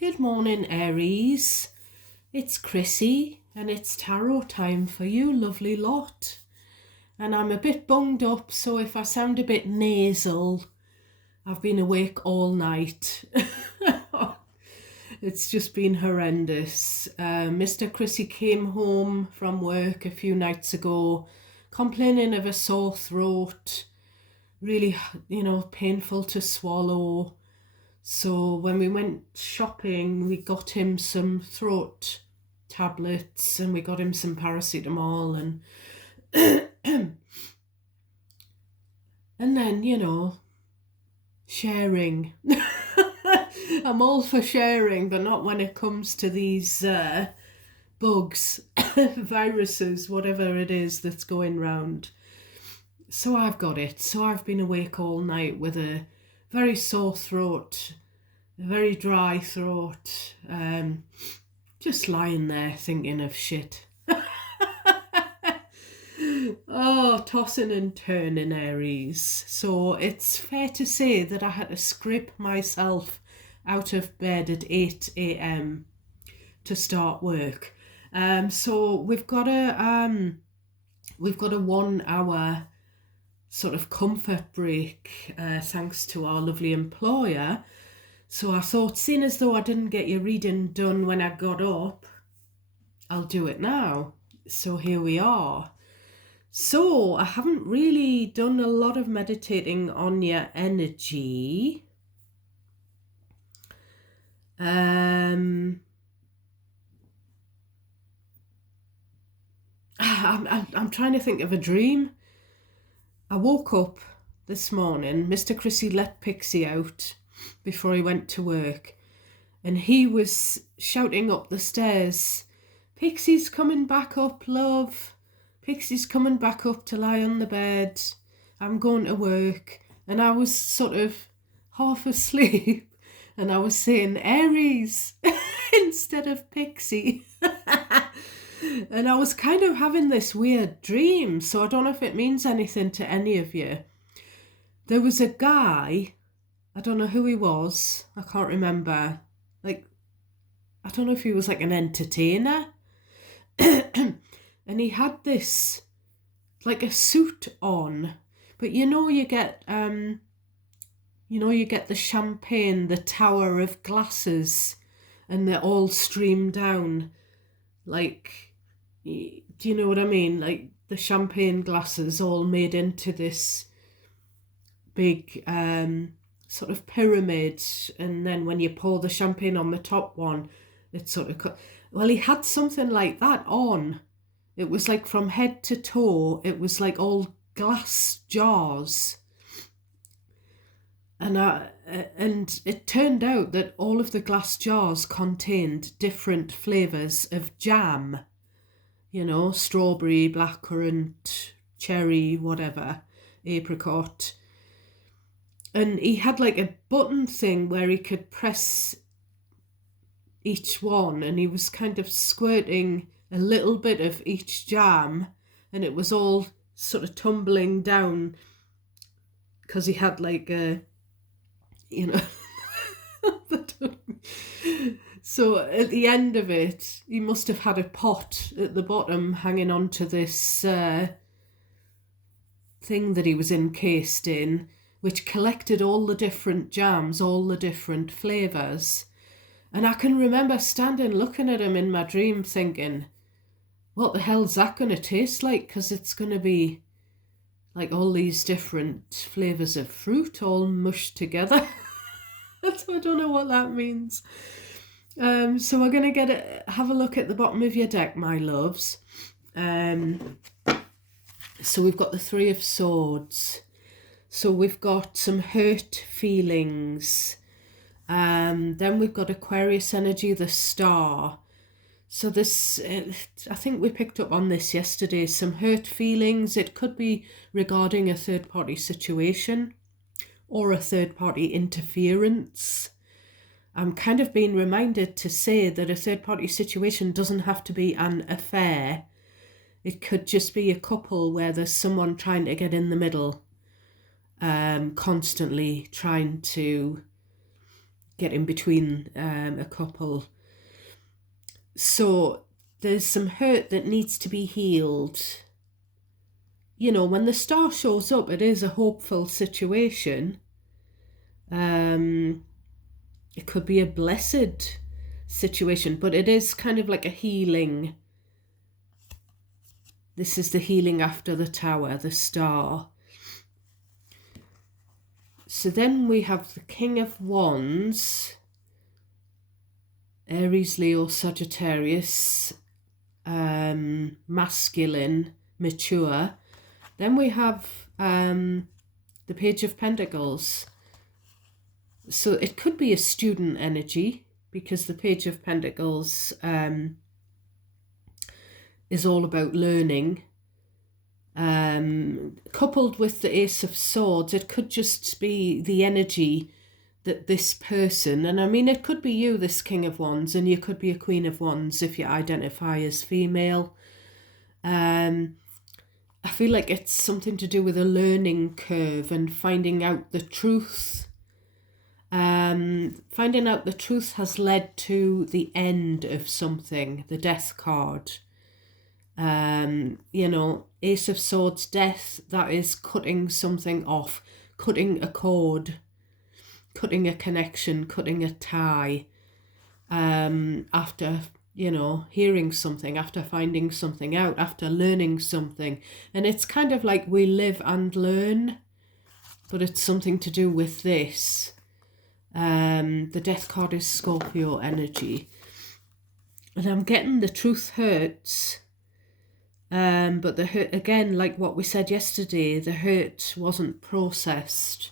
Good morning, Aries. It's Chrissy and it's tarot time for you, lovely lot. And I'm a bit bunged up, so if I sound a bit nasal, I've been awake all night. It's just been horrendous. Mr. Chrissy came home from work a few nights ago complaining of a sore throat, really, painful to swallow. So when we went shopping, we got him some throat tablets and we got him some paracetamol and and then, sharing. I'm all for sharing, but not when it comes to these bugs, viruses, whatever it is that's going round. So I've got it. So I've been awake all night with a very sore throat, a very dry throat, just lying there thinking of shit. Oh, tossing and turning, Aries. So it's fair to say that I had to scrape myself out of bed at 8 a.m. to start work. So we've got a 1 hour sort of comfort break, thanks to our lovely employer. So I thought, seeing as though I didn't get your reading done when I got up, I'll do it now. So here we are. So I haven't really done a lot of meditating on your energy. I'm trying to think of a dream. I woke up this morning. Mr. Chrissy let Pixie out before he went to work, and he was shouting up the stairs, "Pixie's coming back up, love. Pixie's coming back up to lie on the bed. I'm going to work." And I was sort of half asleep and I was saying Aries instead of Pixie. And I was kind of having this weird dream, so I don't know if it means anything to any of you. There was a guy, I don't know who he was, I can't remember. I don't know if he was like an entertainer. And he had this, like a suit on, but you get the champagne, the tower of glasses, and they're all streamed down, do you know what I mean? Like the champagne glasses all made into this big sort of pyramid, and then when you pour the champagne on the top one, it sort of well, he had something like that on. It was like from head to toe, it was like all glass jars. And it turned out that all of the glass jars contained different flavours of jam. Strawberry, blackcurrant, cherry, whatever, apricot. And he had like a button thing where he could press each one, and he was kind of squirting a little bit of each jam, and it was all sort of tumbling down because he had like a, So at the end of it, he must have had a pot at the bottom hanging onto this thing that he was encased in, which collected all the different jams, all the different flavours. And I can remember standing looking at him in my dream thinking, what the hell's that going to taste like? Because it's going to be like all these different flavours of fruit all mushed together. So I don't know what that means. So we're going to have a look at the bottom of your deck, my loves. So we've got the Three of Swords. So we've got some hurt feelings. Then we've got Aquarius energy, the Star. So this, I think we picked up on this yesterday, some hurt feelings. It could be regarding a third-party situation or a third-party interference. I'm kind of being reminded to say that a third-party situation doesn't have to be an affair. It could just be a couple where there's someone trying to get in the middle, constantly trying to get in between a couple. So there's some hurt that needs to be healed. You know, when the star shows up, it is a hopeful situation. It could be a blessed situation, but it is kind of like a healing. This is the healing after the tower, the star. So then we have the King of Wands, Aries, Leo, Sagittarius, masculine, mature. Then we have the Page of Pentacles. So it could be a student energy, because the Page of Pentacles is all about learning. Coupled with the Ace of Swords, it could just be the energy that this person, and I mean it could be you, this King of Wands, and you could be a Queen of Wands if you identify as female. I feel like it's something to do with a learning curve and finding out the truth. Finding out the truth has led to the end of something, the Death card. You know, Ace of Swords, death, that is cutting something off, cutting a cord, cutting a connection, cutting a tie, after, you know, hearing something, after finding something out, after learning something. And it's kind of like we live and learn, but it's something to do with this. The Death card is Scorpio energy. And I'm getting the truth hurts. But the hurt, again, like what we said yesterday, the hurt wasn't processed.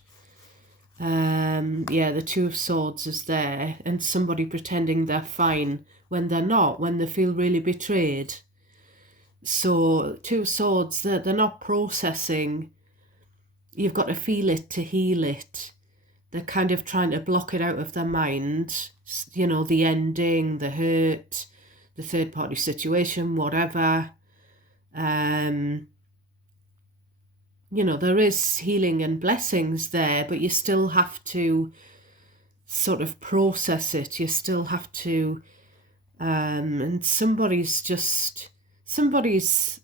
Yeah, the Two of Swords is there, and somebody pretending they're fine when they're not, when they feel really betrayed. So Two of Swords, they're not processing. You've got to feel it to heal it. They're kind of trying to block it out of their mind. You know, the ending, the hurt, the third party situation, whatever. You know, there is healing and blessings there, but you still have to sort of process it. You still have to, and somebody's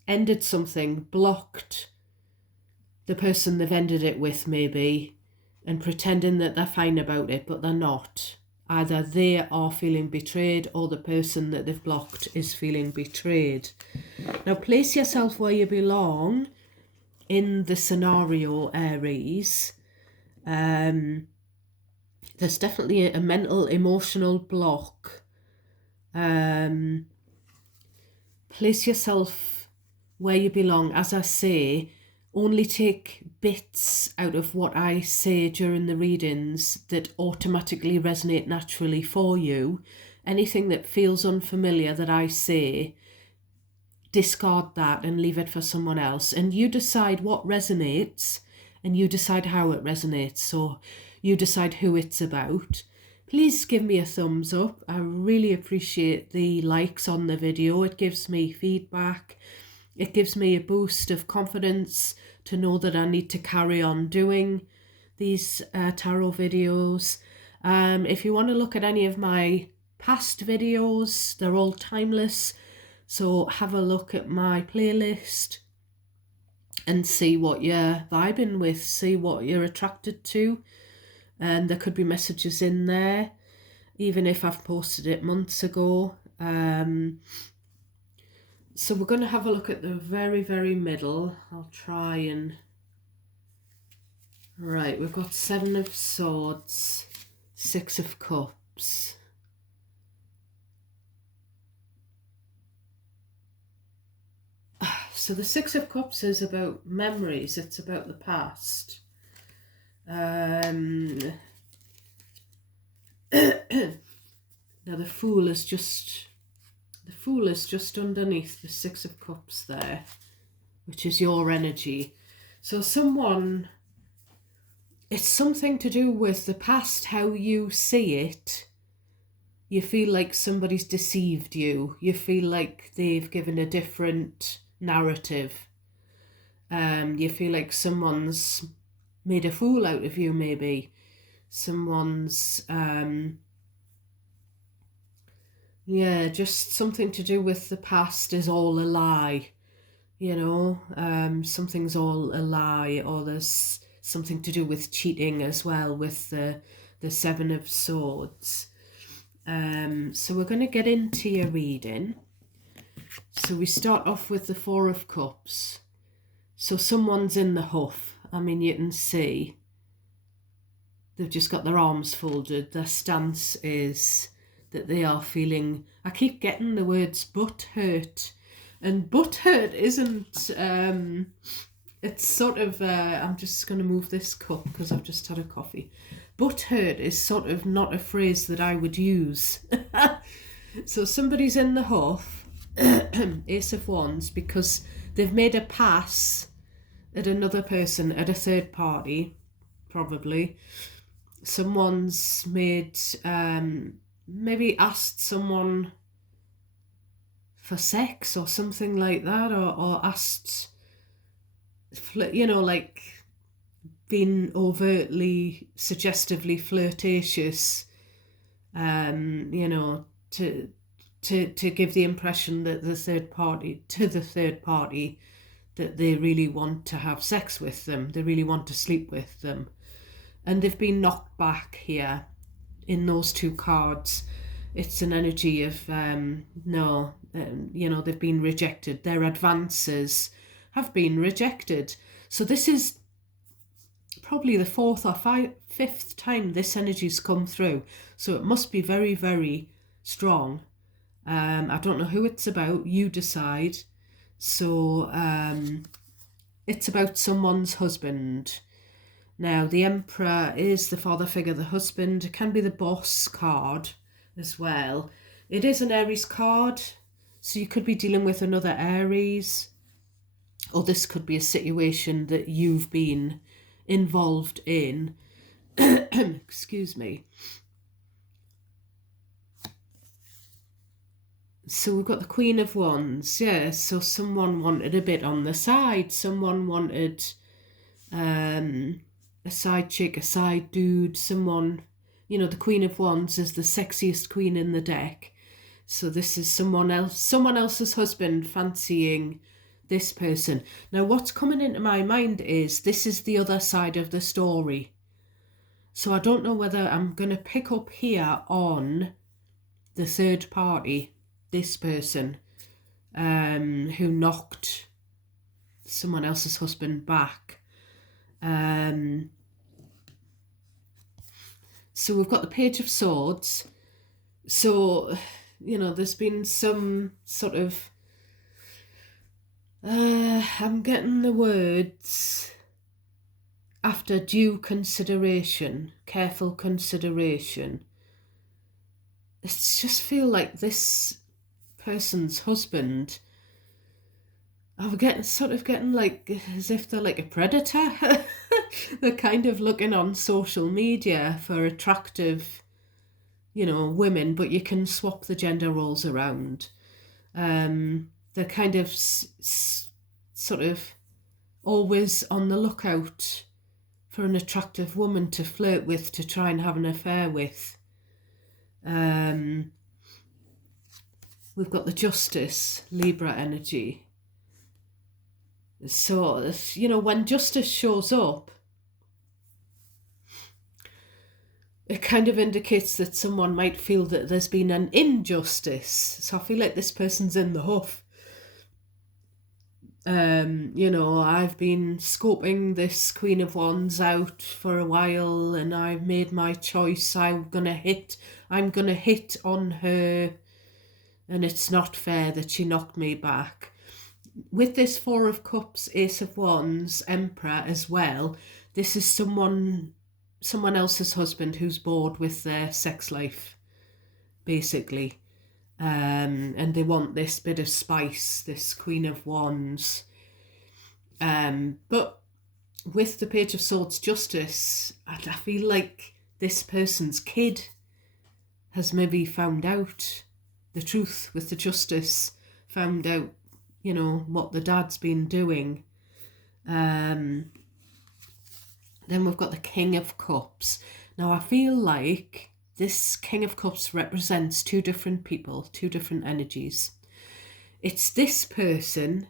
ended something, blocked the person they've ended it with maybe, and pretending that they're fine about it, but they're not. Either they are feeling betrayed or the person that they've blocked is feeling betrayed. Now place yourself where you belong in the scenario, Aries. There's definitely a mental, emotional block. Place yourself where you belong. As I say, only take bits out of what I say during the readings that automatically resonate naturally for you. Anything that feels unfamiliar that I say, discard that and leave it for someone else. And you decide what resonates, and you decide how it resonates. So you decide who it's about. Please give me a thumbs up. I really appreciate the likes on the video. It gives me feedback. It gives me a boost of confidence to know that I need to carry on doing these tarot videos. If you want to look at any of my past videos, they're all timeless. So have a look at my playlist and see what you're vibing with, see what you're attracted to. And there could be messages in there, even if I've posted it months ago. So we're going to have a look at the very, very middle. I'll try and... Right, we've got Seven of Swords, Six of Cups. So the Six of Cups is about memories. It's about the past. Now the Fool is just... The Fool is just underneath the Six of Cups there, which is your energy. So someone, it's something to do with the past, how you see it. You feel like somebody's deceived you. You feel like they've given a different narrative. You feel like someone's made a fool out of you maybe. Someone's, just something to do with the past is all a lie, something's all a lie, or there's something to do with cheating as well with the Seven of Swords. So we're going to get into your reading. So we start off with the Four of Cups. So someone's in the huff. I mean, you can see they've just got their arms folded. Their stance is that they are feeling, I keep getting the words butt hurt. And butt hurt isn't, it's sort of, I'm just going to move this cup because I've just had a coffee. Butt hurt is sort of not a phrase that I would use. So somebody's in the huff, Ace of Wands, because they've made a pass at another person, at a third party, probably. Someone's made, maybe asked someone for sex or something like that, or asked, like being overtly, suggestively flirtatious, to give the impression that the third party, that they really want to have sex with them, they really want to sleep with them. And they've been knocked back here in those two cards. It's an energy of they've been rejected. Their advances have been rejected. So this is probably the fourth or fifth time this energy's come through. So it must be very, very strong. I don't know who it's about. You decide. So it's about someone's husband. Now, the Emperor is the father figure, the husband. It can be the boss card as well. It is an Aries card, so you could be dealing with another Aries, or this could be a situation that you've been involved in. Excuse me. So we've got the Queen of Wands, so someone wanted a bit on the side. Someone wanted a side chick, a side dude, someone, the Queen of Wands is the sexiest queen in the deck. So this is someone else's husband fancying this person. Now what's coming into my mind is this is the other side of the story. So I don't know whether I'm going to pick up here on the third party, this person who knocked someone else's husband back. So we've got the Page of Swords. So, there's been some sort of, I'm getting the words, after due consideration, careful consideration. It's just feel like this person's husband, I'm getting like as if they're like a predator. They're kind of looking on social media for attractive, women, but you can swap the gender roles around. They're kind of sort of always on the lookout for an attractive woman to flirt with, to try and have an affair with. We've got the Justice, Libra energy. So, when justice shows up, it kind of indicates that someone might feel that there's been an injustice. So I feel like this person's in the huff. I've been scoping this Queen of Wands out for a while and I've made my choice. I'm gonna hit on her, and it's not fair that she knocked me back. With this Four of Cups, Ace of Wands, Emperor as well, this is someone else's husband who's bored with their sex life, basically. And they want this bit of spice, this Queen of Wands. But with the Page of Swords, Justice, I feel like this person's kid has maybe found out the truth with the Justice, found out what the dad's been doing. Then we've got the King of Cups. Now I feel like this King of Cups represents two different people, two different energies. It's this person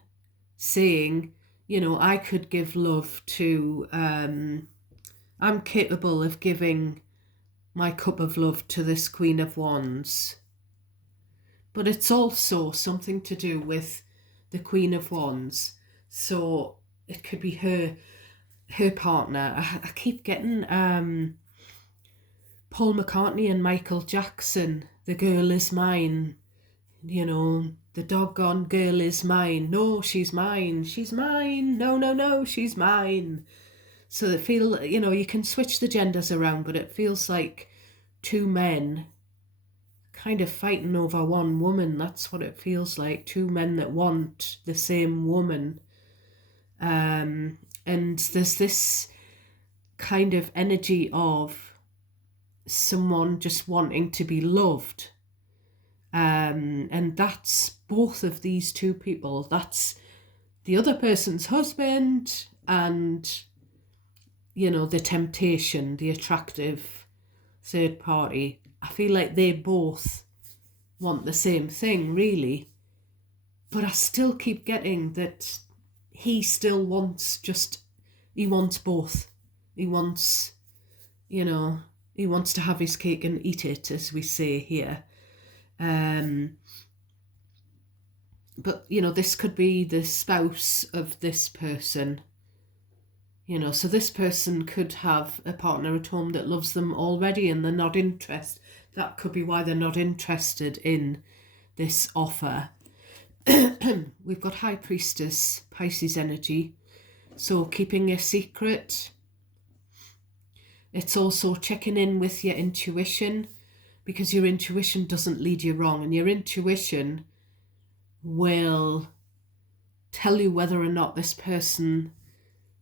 saying, I could give love to, I'm capable of giving my cup of love to this Queen of Wands. But it's also something to do with the Queen of Wands. So it could be her partner. I keep getting Paul McCartney and Michael Jackson, The Girl Is Mine, the doggone girl is mine. No, she's mine. She's mine. No, no, no, she's mine. So it feel, you can switch the genders around, but it feels like two men kind of fighting over one woman. That's what it feels like. Two men that want the same woman. And there's this kind of energy of someone just wanting to be loved. And that's both of these two people. That's the other person's husband and, the temptation, the attractive third party. I feel like they both want the same thing, really. But I still keep getting that he still wants he wants both. He wants, he wants to have his cake and eat it, as we say here. But, this could be the spouse of this person. So this person could have a partner at home that loves them already and they're not interested. That could be why they're not interested in this offer. We've got High Priestess, Pisces energy. So keeping a secret. It's also checking in with your intuition, because your intuition doesn't lead you wrong, and your intuition will tell you whether or not this person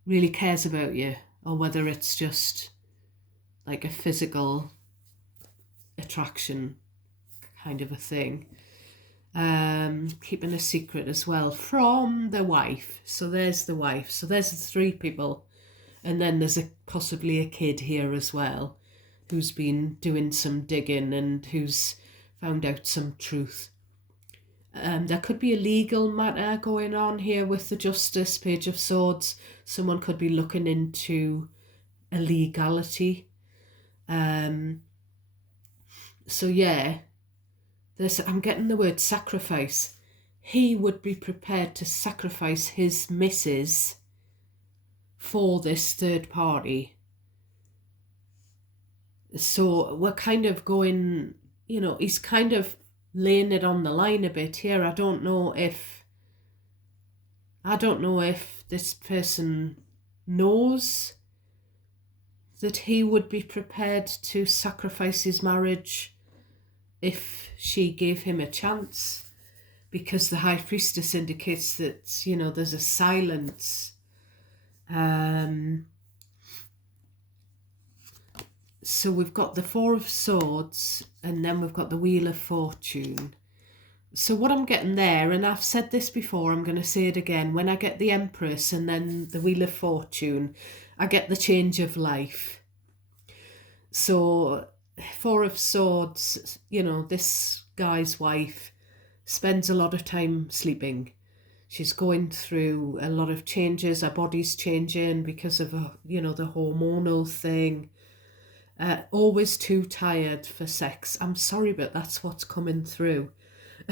really cares about you, or whether it's just like a physical attraction kind of a thing. Keeping a secret as well from the wife. So there's the wife. So there's the three people, and then there's possibly a kid here as well, who's been doing some digging and who's found out some truth. There could be a legal matter going on here with the Justice, Page of Swords. Someone could be looking into a legality. So yeah, I'm getting the word sacrifice. He would be prepared to sacrifice his missus for this third party. So we're kind of going, he's kind of laying it on the line a bit here. I don't know if this person knows that he would be prepared to sacrifice his marriage if she gave him a chance, because the High Priestess indicates that, there's a silence. So we've got the Four of Swords, and then we've got the Wheel of Fortune. So what I'm getting there, and I've said this before, I'm going to say it again, when I get the Empress and then the Wheel of Fortune, I get the change of life. So Four of Swords, this guy's wife spends a lot of time sleeping. She's going through a lot of changes. Her body's changing because of, the hormonal thing. Always too tired for sex. I'm sorry, but that's what's coming through.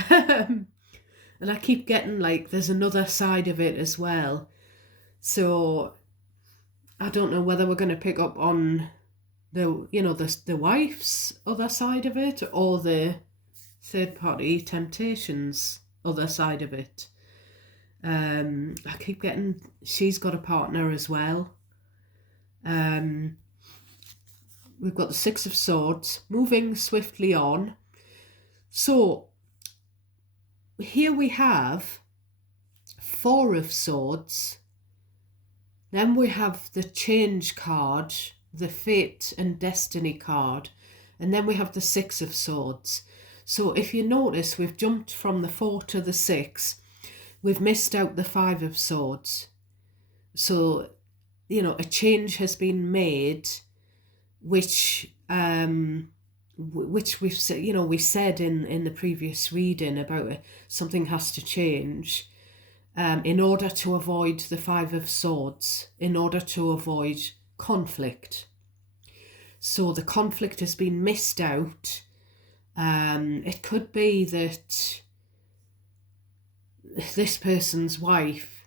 And I keep getting there's another side of it as well. So I don't know whether we're going to pick up on the wife's other side of it, or the third party temptations other side of it. I keep getting she's got a partner as well. We've got the Six of Swords, moving swiftly on. So here we have Four of Swords. Then we have the Change card, the Fate and Destiny card. And then we have the Six of Swords. So if you notice, we've jumped from the 4 to the 6. We've missed out the Five of Swords. So, a change has been made. which which we've said, we said in the previous reading about it, something has to change in order to avoid the Five of Swords, in order to avoid conflict. So the conflict has been missed out. It could be that this person's wife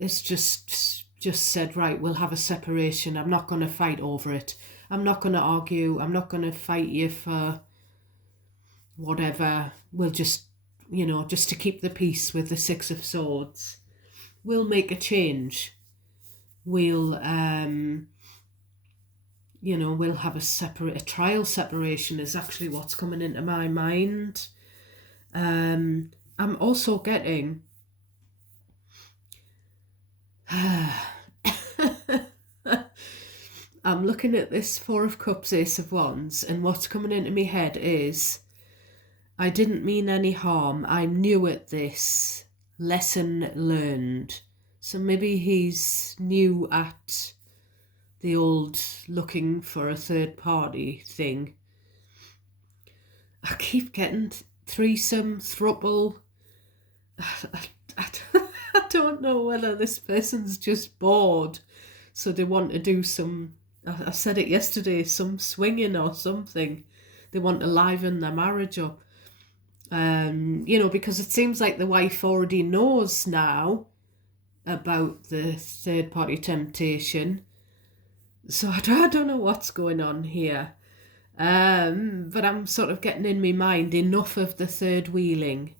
has just said, right, we'll have a separation. I'm not going to fight over it. I'm not going to argue. I'm not going to fight you for whatever. We'll just, just to keep the peace with the Six of Swords. We'll make a change. We'll, we'll have a trial separation is actually what's coming into my mind. I'm also getting I'm looking at this Four of Cups, Ace of Wands, and what's coming into my head is, I didn't mean any harm. I'm new at this. Lesson learned. So maybe he's new at the old looking for a third party thing. I keep getting threesome, throuple. I don't know whether this person's just bored, so they want to do some, I said it yesterday, some swinging or something. They want to liven their marriage up. Because it seems like the wife already knows now about the third party temptation. So I don't know what's going on here. But I'm sort of getting in my mind, enough of the third wheeling.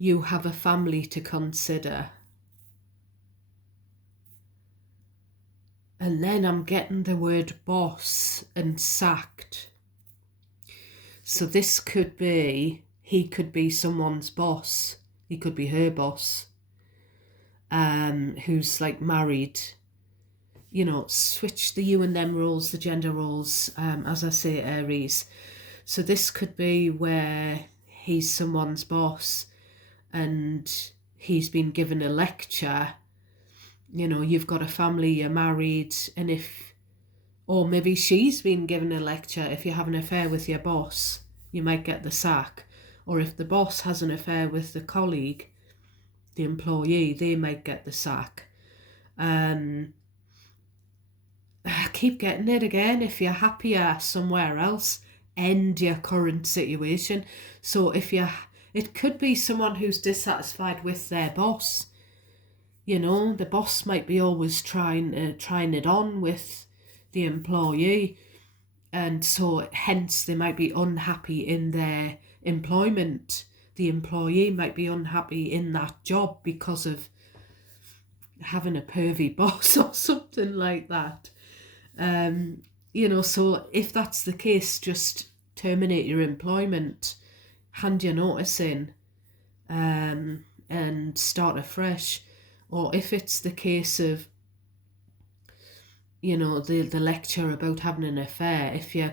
You have a family to consider. And then I'm getting the word boss and sacked. So this could be, he could be someone's boss. He could be her boss. Who's like married. Switch the you and them roles, the gender roles, as I say, Aries. So this could be where he's someone's boss and he's been given a lecture. You've got a family, you're married, and or maybe she's been given a lecture, if you have an affair with your boss, you might get the sack. Or if the boss has an affair with the colleague, the employee, they might get the sack. I keep getting it again. If you're happier somewhere else, end your current situation. So it could be someone who's dissatisfied with their boss. The boss might be always trying it on with the employee, and so hence they might be unhappy in their employment. The employee might be unhappy in that job because of having a pervy boss or something like that. So if that's the case, just terminate your employment, hand your notice in, and start afresh. Or if it's the case of, the lecture about having an affair, if you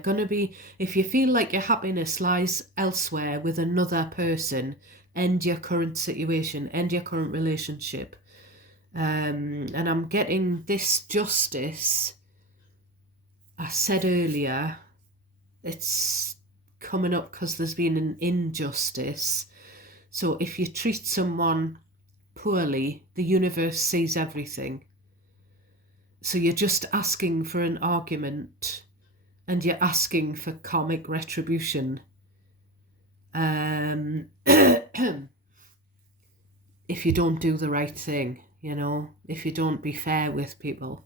feel like your happiness lies elsewhere with another person, end your current situation, end your current relationship. And I'm getting this justice. I said earlier, it's coming up because there's been an injustice. So if you treat someone poorly, the universe sees everything. So you're just asking for an argument, and you're asking for karmic retribution. If you don't do the right thing, if you don't be fair with people,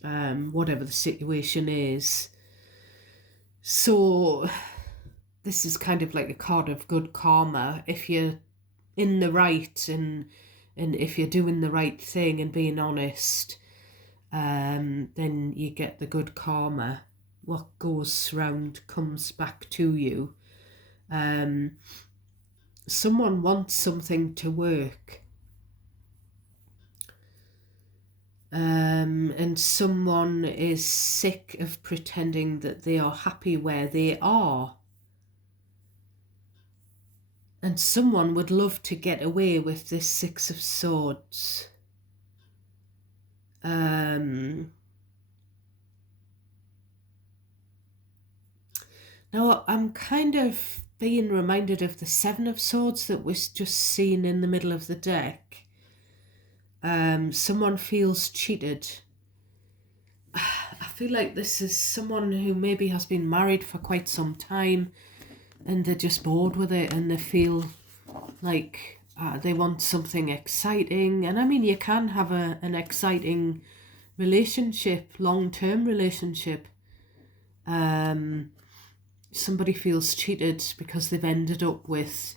whatever the situation is. So this is kind of like a card of good karma. If you're in the right and if you're doing the right thing and being honest, then you get the good karma. What goes round comes back to you. Someone wants something to work. And someone is sick of pretending that they are happy where they are. And someone would love to get away with this Six of Swords. Now, I'm kind of being reminded of the Seven of Swords that was just seen in the middle of the deck. Someone feels cheated. I feel like this is someone who maybe has been married for quite some time and they're just bored with it and they feel like they want something exciting. And I mean, you can have an exciting relationship, long-term relationship. Somebody feels cheated because they've ended up with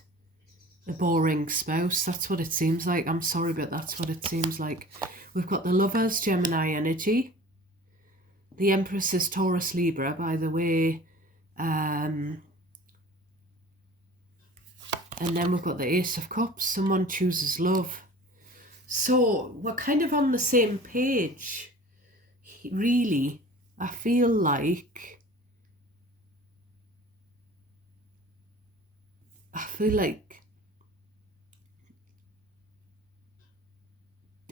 a boring spouse. That's what it seems like. I'm sorry, but that's what it seems like. We've got the Lovers, Gemini energy. The Empress is Taurus, Libra, by the way. And then we've got the Ace of Cups. Someone chooses love. So we're kind of on the same page, really. I feel like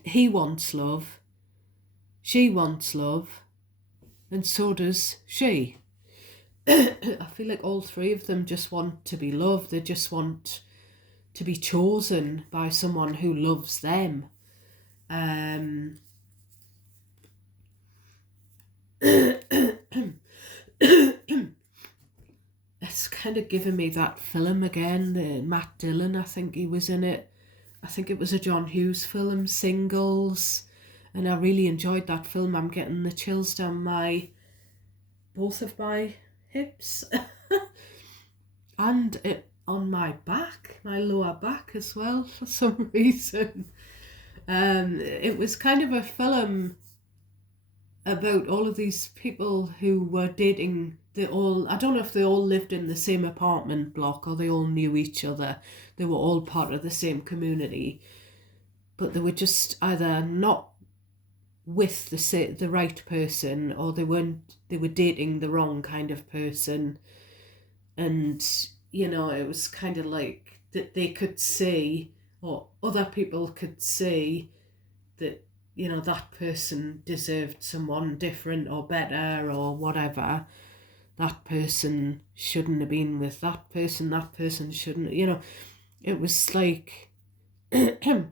he wants love, she wants love, and so does she. I feel like all three of them just want to be loved. They just want to be chosen by someone who loves them. It's kind of giving me that film again, the Matt Dillon, I think he was in it. I think it was a John Hughes film, Singles, and I really enjoyed that film. I'm getting the chills down both of my hips and on my back, my lower back as well for some reason. It was kind of a film about all of these people who were dating. I don't know if they all lived in the same apartment block or they all knew each other. They were all part of the same community, but they were just either not with the right person, or they were dating the wrong kind of person. And it was kind of like that they could see, or other people could see, that that person deserved someone different or better or whatever. That person shouldn't have been with that person shouldn't, it was like who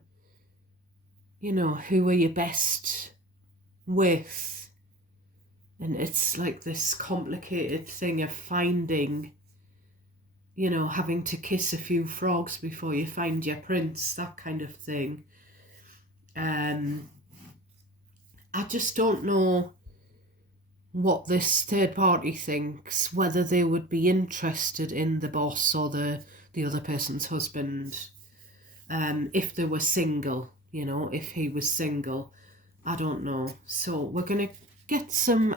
are you best with? And it's like this complicated thing of finding, having to kiss a few frogs before you find your prince, that kind of thing. I just don't know what this third party thinks, whether they would be interested in the boss or the other person's husband, if they were single, if he was single. I don't know. So we're going to get some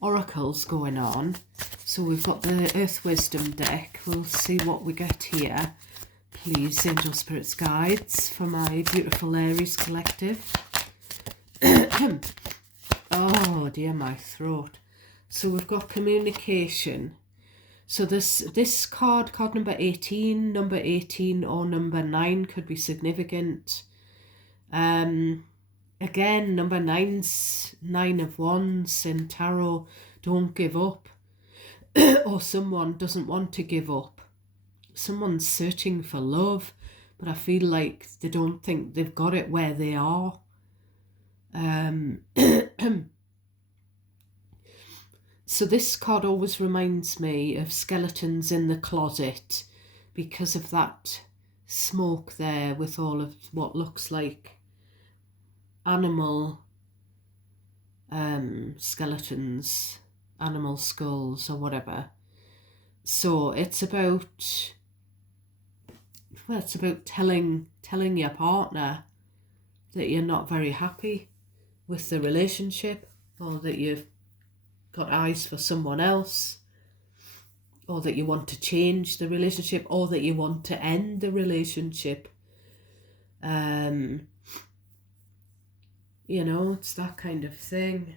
oracles going on. So we've got the Earth Wisdom deck. We'll see what we get here. Please, Angel Spirits Guides, for my beautiful Aries collective. Oh dear, my throat. So we've got communication. So this card number 18 or number 9 could be significant. Again, number 9's 9 of Wands in tarot. Don't give up. Or someone doesn't want to give up. Someone's searching for love, but I feel like they don't think they've got it where they are. So this card always reminds me of skeletons in the closet because of that smoke there with all of what looks like animal skeletons, animal skulls or whatever. So it's about telling your partner that you're not very happy with the relationship, or that you've got eyes for someone else, or that you want to change the relationship, or that you want to end the relationship. It's that kind of thing.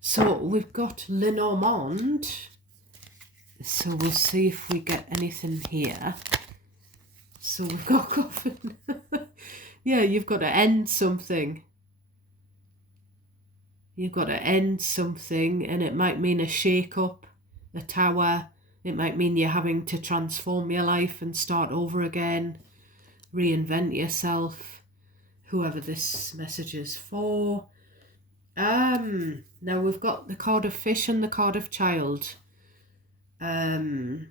So we've got Lenormand. So we'll see if we get anything here. So we've got coffin. Yeah, you've got to end something. You've got to end something, and it might mean a shake-up, a tower. It might mean you're having to transform your life and start over again, reinvent yourself, whoever this message is for. Now we've got the card of fish and the card of child. So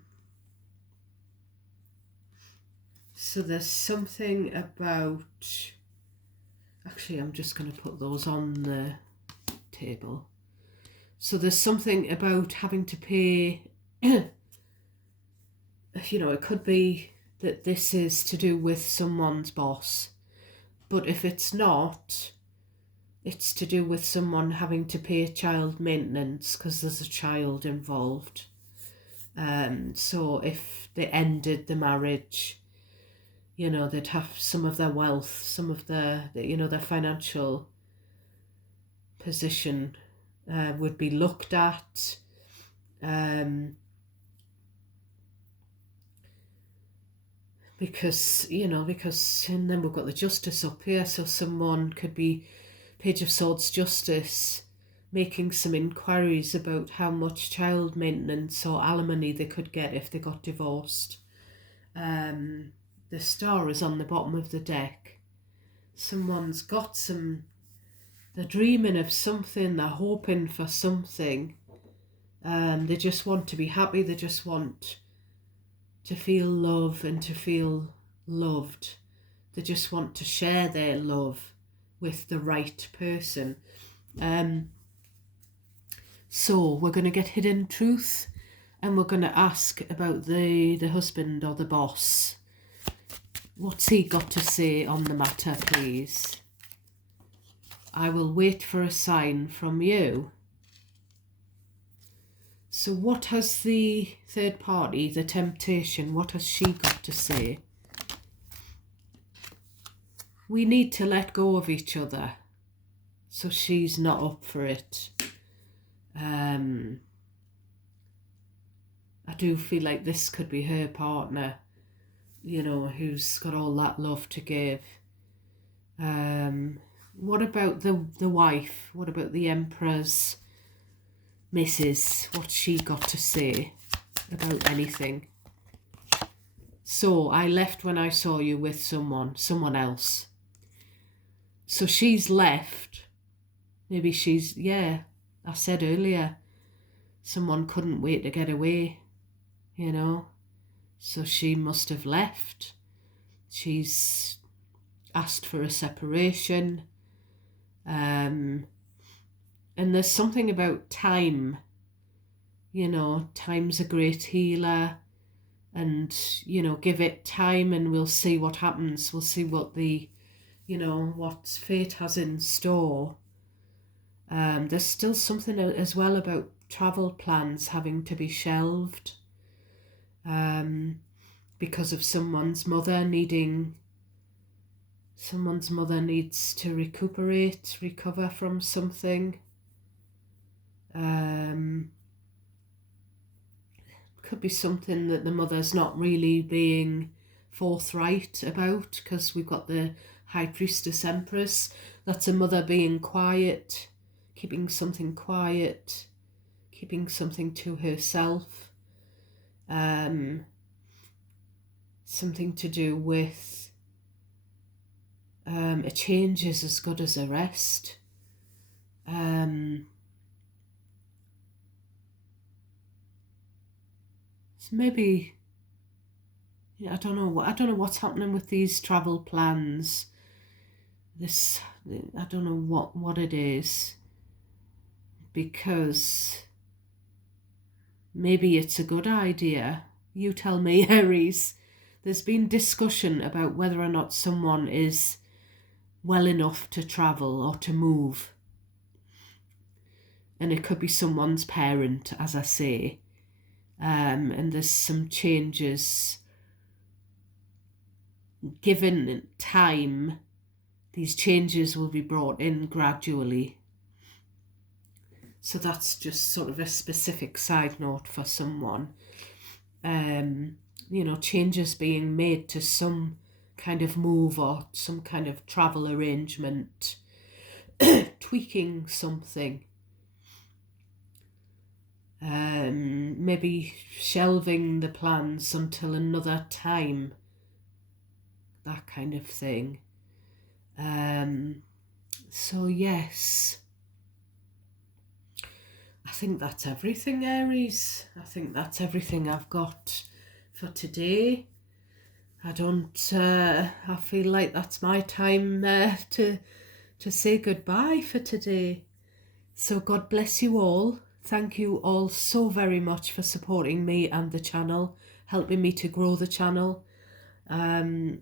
there's something about... Actually, I'm just going to put those on the table. So there's something about having to pay... it could be that this is to do with someone's boss. But if it's not, it's to do with someone having to pay child maintenance because there's a child involved. So if they ended the marriage, they'd have some of their wealth, some of their financial position would be looked at. Because and then we've got the justice up here, so someone could be Page of Swords justice, making some inquiries about how much child maintenance or alimony they could get if they got divorced. The star is on the bottom of the deck. Someone's got they're dreaming of something, they're hoping for something. They just want to be happy, they just want to feel love and to feel loved. They just want to share their love with the right person. So we're going to get hidden truth, and we're going to ask about the husband or the boss. What's he got to say on the matter, please? I will wait for a sign from you. So what has the third party, the temptation, what has she got to say? We need to let go of each other. So she's not up for it. I do feel like this could be her partner, who's got all that love to give. What about the wife? What about the Emperor's Mrs.? What's she got to say about anything? So I left when I saw you with someone else. So she's left. Maybe I said earlier, someone couldn't wait to get away, So she must have left. She's asked for a separation. And there's something about time. Time's a great healer. And, give it time and we'll see what happens. We'll see what what fate has in store. There's still something as well about travel plans having to be shelved because of someone's mother needs to recover from something. Could be something that the mother's not really being forthright about, because we've got the High Priestess Empress. That's a mother being quiet, keeping something quiet, keeping something to herself. Something to do with a change is as good as a rest. So maybe, I don't know what's happening with these travel plans. I don't know what it is, because maybe it's a good idea. You tell me, Aries. There's been discussion about whether or not someone is well enough to travel or to move. And it could be someone's parent, as I say. And there's some changes. Given time, these changes will be brought in gradually. So that's just sort of a specific side note for someone. Changes being made to some kind of move or some kind of travel arrangement. tweaking something. Maybe shelving the plans until another time. That kind of thing. So yes, I think that's everything, Aries. I think that's everything I've got for today. I feel like that's my time to say goodbye for today. So God bless you all. Thank you all so very much for supporting me and the channel, helping me to grow the channel,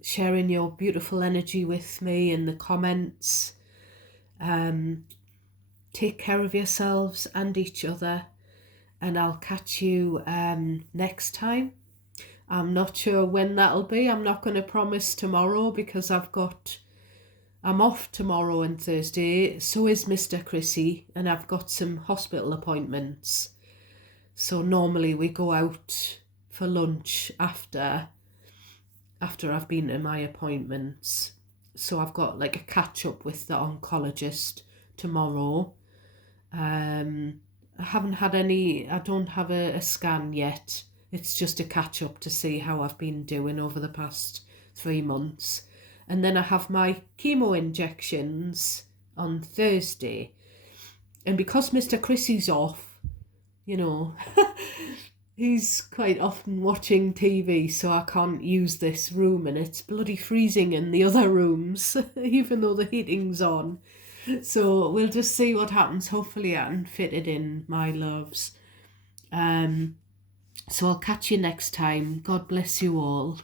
sharing your beautiful energy with me in the comments. Take care of yourselves and each other, and I'll catch you next time. I'm not sure when that'll be. I'm not going to promise tomorrow because I'm off tomorrow and Thursday. So is Mr. Chrissy, and I've got some hospital appointments. So normally we go out for lunch after I've been to my appointments. So I've got like a catch up with the oncologist tomorrow. I haven't had I don't have a scan yet. It's just a catch up to see how I've been doing over the past 3 months. And then I have my chemo injections on Thursday. And because Mr. Chrissy's off, he's quite often watching TV, so I can't use this room, and it's bloody freezing in the other rooms, even though the heating's on. So we'll just see what happens. Hopefully I can fit it in, my loves. So I'll catch you next time. God bless you all.